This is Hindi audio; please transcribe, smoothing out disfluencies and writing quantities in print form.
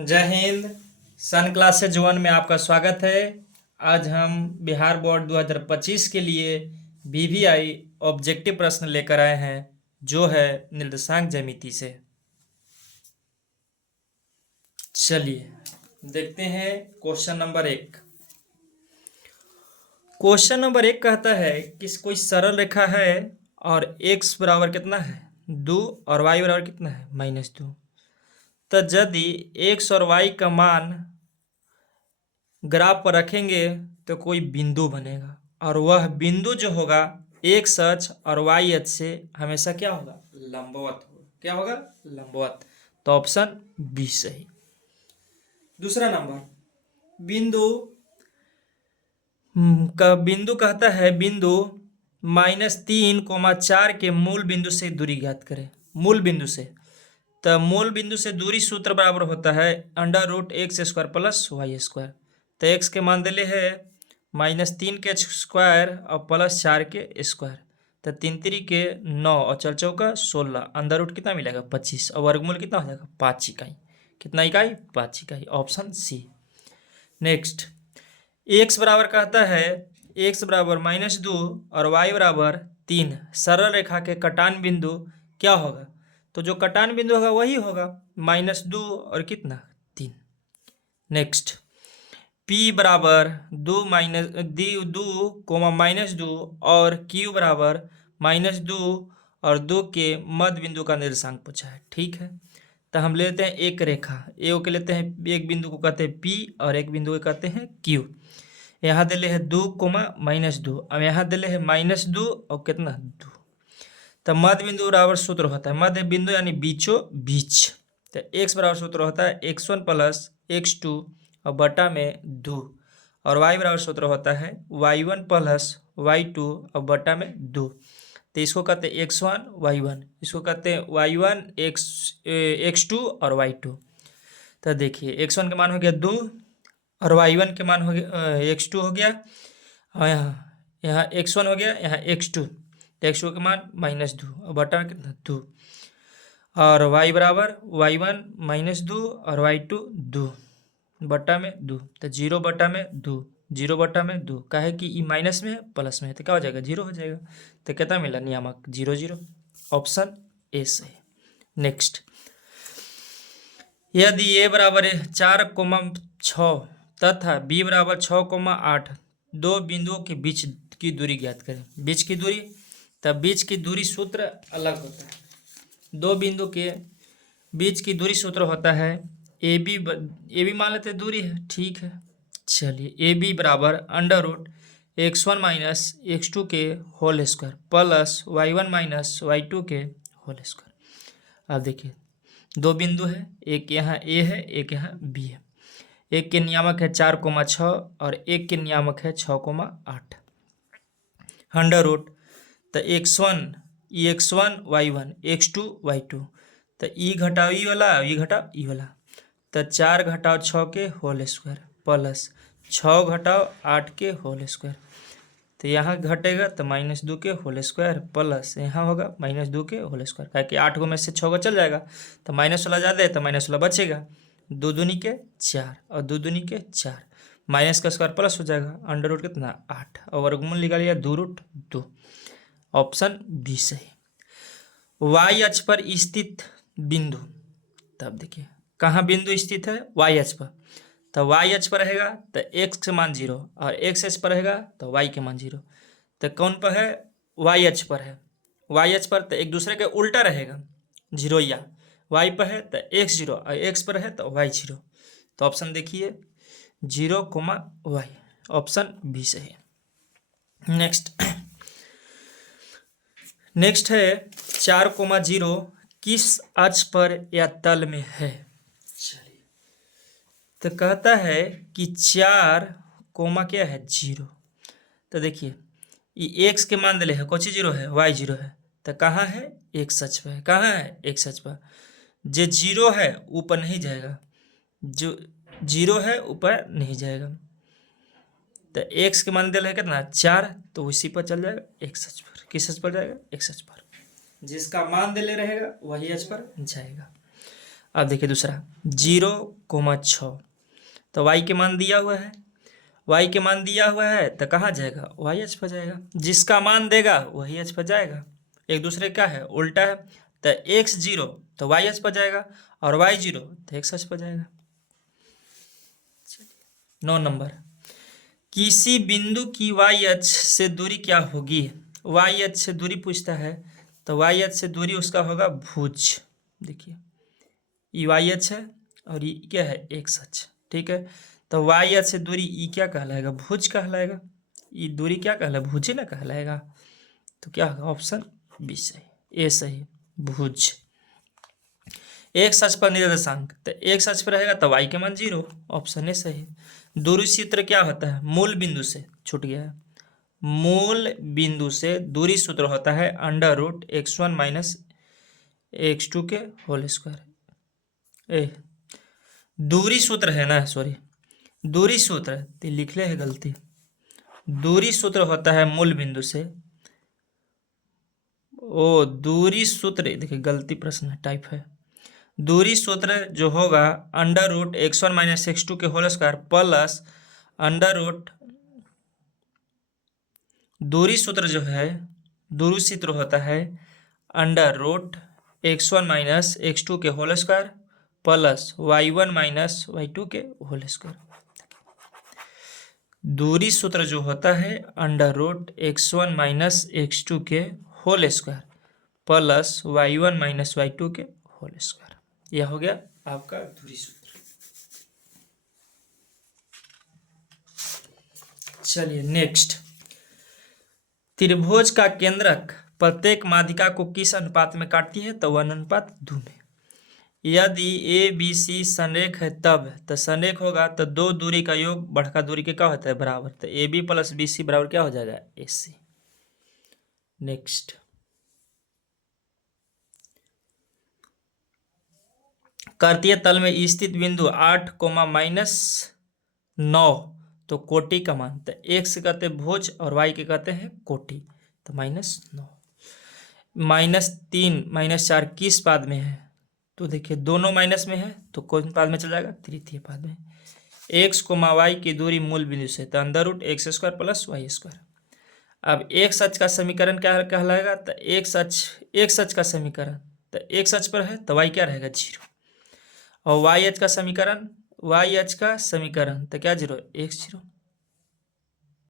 जय हिंद। सन क्लासेज 1 में आपका स्वागत है। आज हम बिहार बोर्ड 2025 के लिए बीवीआई ऑब्जेक्टिव प्रश्न लेकर आए हैं, जो है निर्देशांक ज्यामिति से। चलिए देखते हैं क्वेश्चन नंबर 1। क्वेश्चन नंबर 1 कहता है कि कोई सरल रेखा है और x बराबर कितना है 2 और y बराबर कितना है -2। तो यदि x और y का मान ग्राफ पर रखेंगे तो कोई बिंदु बनेगा, और वह बिंदु जो होगा x अक्ष और y अक्ष से हमेशा क्या होगा, लंबवत होगा। क्या होगा, लंबवत। तो ऑप्शन बी सही। दूसरा नंबर, बिंदु बिंदु कहता है बिंदु -3,4 के मूल बिंदु से दूरी ज्ञात करें। मूल बिंदु से, तो मूल बिंदु से दूरी सूत्र बराबर होता है √x² प्लस y²। तो x के मान दिले है -3 के स्क्वायर और +4 के स्क्वायर। तो 3 3 के 9 और 4 चौका 16, अंडर रूट कितना मिलेगा 25, और वर्गमूल कितना हो जाएगा 5 इकाई। कितना इकाई, 5 इकाई। Option C. नेक्स्ट, x बराबर कहता है x बराबर -2 और y बराबर 3 सरल रेखा के कटान बिंदु क्या होगा। तो जो कटान बिंदु होगा वही होगा -2 और कितना 3। नेक्स्ट, p बराबर 2 -2 और q बराबर -2 और 2 के मध्य बिंदु का निर्देशांक पूछा है। ठीक है, तो हम लेते हैं एक रेखा ए के लेते हैं, एक बिंदु को कहते हैं p और एक बिंदु को कहते हैं q। यहाँ दिले है 2, -2, अब यहाँ दिले है -2 और कितना 2। तो मध्य बिंदु बराबर सूत्र होता है, मध्य बिंदु यानी बीचों बीच। तो x बराबर सूत्र होता है x1 + x2 और बटा में 2, और y बराबर सूत्र होता है y1 + y2 और बटा में 2। तो इसको कहते हैं x1 y1, इसको कहते हैं y1 x2 और y2। तो देखिए x1 का मान हो गया 2 और y1 के मान हो गया x2 हो गया, और यहाँ x1 हो गया, यहाँ x2। तो x2 का मान -2 और बटा कितना 2, और y बराबर y1 -2 और y2 2 बटा में 2। तो 0 बटा में 2, 0 बटा में 2 का है कि ई माइनस में है प्लस में है, तो क्या हो जाएगा 0 हो जाएगा। तो कितना मिला नियामक 0 0। ऑप्शन ए सही। नेक्स्ट, यदि a बराबर 4,6 तथा b बराबर 6,8 दो बिंदुओं के बीच की दूरी ज्ञात करें। बीच की दूरी, तब बीच की दूरी सूत्र अलग होता है। दो बिंदु के बीच की दूरी सूत्र होता है ए बी मान लेते दूरी है, ठीक है। चलिए, ए बी बराबर √x1 - x2 के whole square plus y1 - y2 के होल स्क्वायर। अब देखिए दो बिंदु है, एक यहाँ ए है, एक यहाँ बी है। एक के नियामक है 4,6 और एक के नियामक है 6,8। अंडर रूट, तो x1 y1 x2 y2, तो ई घटाओ ई वाला, ई घटाओ ई वाला। तो 4 घटाओ 6 के होल स्क्वायर प्लस 6 घटाओ 8 के होल स्क्वायर। तो यहाँ घटेगा तो -2 के होल स्क्वायर प्लस यहाँ होगा -2 के होल स्क्वायर। क्या कि 8 में से 6 चल जाएगा, तो माइनस वाला ज़्यादा है तो माइनस वाला बचेगा। 2 दूनी के 4 और 2 दूनी के 4, माइनस का स्क्वायर प्लस हो जाएगा, अंडर रूट कितना 8 और वर्गमूल निकालिए 2√2। ऑप्शन बी सही। y अक्ष पर स्थित बिंदु, तब देखिए कहाँ बिंदु स्थित है y अक्ष पर। तो y अक्ष पर रहेगा तो x के मान 0 और x अक्ष पर रहेगा तो y के मान 0। तो कौन पर है, y अक्ष पर है। y अक्ष पर तो एक दूसरे के उल्टा रहेगा, 0 या y पर है तो x 0 और x पर है तो y 0। तो ऑप्शन देखिए 0, y। ऑप्शन बी सही। नेक्स्ट है 4,0 किस अक्ष पर या तल में है। चलिए, तो कहता है कि 4, क्या है 0। तो देखिए ये x के मान दिले है, कौन सी 0 है, y 0 है। तो कहाँ है, x अक्ष पर है। कहाँ है, x अक्ष पर। जो 0 है ऊपर नहीं जाएगा, जो 0 है ऊपर नहीं जाएगा। तो x के मान दिले है कितना 4, तो उसी पर चल जाएगा x अक्ष पर। किस अक्ष पर जाएगा, x अक्ष पर। जिसका मान दिले रहेगा वही अक्ष पर जाएगा। अब देखिए दूसरा 0,6, तो y के मान दिया हुआ है, y के मान दिया हुआ है तो कहाँ जाएगा, वाई एच पर जाएगा। जिसका मान देगा वही एच पर जाएगा, एक दूसरे क्या है, उल्टा है। तो x0 तो वाई एच पर जाएगा और y0 तो एक्स एच पर जाएगा। 9 नंबर, किसी बिंदु की वाई एच से दूरी क्या होगी। वाई एच से दूरी पूछता है, तो वाई एच से दूरी उसका होगा भुज। देखिए ई वाई एच है और ई क्या है, एक्स एच, ठीक है। तो वाई एच से दूरी ई क्या कहलाएगा, भुज कहलाएगा। ई दूरी क्या कहलाएगा, भुज ही ना कहलाएगा। तो क्या होगा, ऑप्शन बी सही, ए सही, भुज। एक सच पर निर्देशांक, तो एक सच पर रहेगा तो वाई के मान 0, ऑप्शन ए सही। दूरी सूत्र क्या होता है, मूल बिंदु से, छूट गया है, मूल बिंदु से दूरी सूत्र होता है √x1 - x2 के होल स्क्वायर। ए दूरी सूत्र है ना, सॉरी दूरी सूत्र तो लिख ले है गलती। दूरी सूत्र होता है मूल बिंदु से, ओ दूरी सूत्र, देखिए गलती प्रश्न टाइप है। दूरी सूत्र जो होगा √x1 - x2 के होल स्क्वायर प्लस अंडर दूरी सूत्र जो है, दूरी सूत्र होता है √x1 - x2 के whole square plus y1 - y2 के होल स्क्वायर। दूरी सूत्र जो होता है √x1 - x2 के whole square plus y1 - y2 के होल स्क्वायर। यह हो गया आपका दूरी सूत्र। चलिए नेक्स्ट, त्रिभुज का केंद्रक प्रत्येक माध्यिका को किस अनुपात में काटती है, तो 1:2 में। यदि ए बी सी संरेख है तब, तो संरेख होगा तो दो दूरी का योग बढ़कर दूरी के क्या होता है, बराबर। तो A B plus B C बराबर क्या हो जाएगा, ए सी। नेक्स्ट, कर्तीय तल में स्थित बिंदु 8, -9 तो कोटि का मान, तो एक्स कहते हैं भुज और वाई के कहते हैं कोटि, तो -9। -3 -4 किस पाद में है, तो देखिए दोनों माइनस में है तो कौन पाद में चल जाएगा, तृतीय पाद में। एक्स वाई की दूरी मूल बिंदु से, तो √x² + y²। अब एक सच का समीकरण क्या कहलाएगा, तो एक सच का समीकरण, तो एक सच पर है तो y क्या रहेगा, 0। और वाई एच का समीकरण, तो क्या 0, x0।